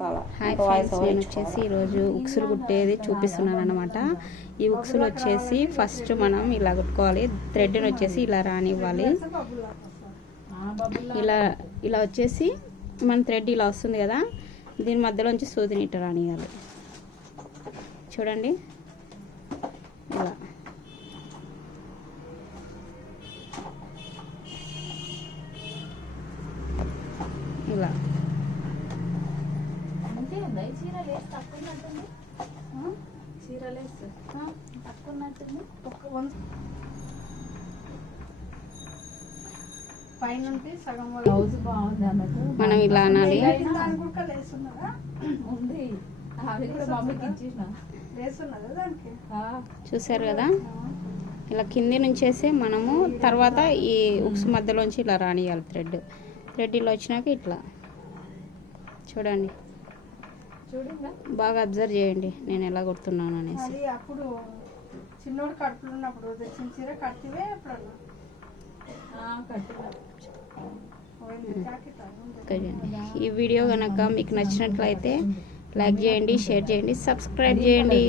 Hi friends, నేను వచ్చేసి ఈరోజు ఉక్సులు కుట్టేది చూపిస్తున్నాను అనమాట. ఈ ఉక్సులు వచ్చేసి ఫస్ట్ మనం ఇలా కుట్టుకోవాలి. థ్రెడ్ని వచ్చేసి ఇలా రానివ్వాలి. ఇలా వచ్చేసి మన థ్రెడ్ ఇలా వస్తుంది కదా, దీని మధ్యలోంచి సూదిని ఇట్లా రానివ్వాలి. చూడండి, ఇలా ఇలా మనం ఇలా అనాలి. చూసారు కదా, ఇలా కింది నుంచేసి మనము తర్వాత ఈ ఉక్స్ మధ్యలోంచి ఇలా రానియాలి. థ్రెడ్ ఇలా వచ్చినాక ఇట్లా చూడండి, బాగా అబ్జర్వ్ చేయండి నేను ఎలా కుడుతున్నాను అనేసి. అప్పుడు చిన్నోడు కడుపులు ఉన్నప్పుడు తెచ్చిన చీర కట్టివే ఈ వీడియో కనుక మీకు నచ్చినట్లయితే లైక్ చేయండి, షేర్ చేయండి, సబ్స్క్రైబ్ చేయండి.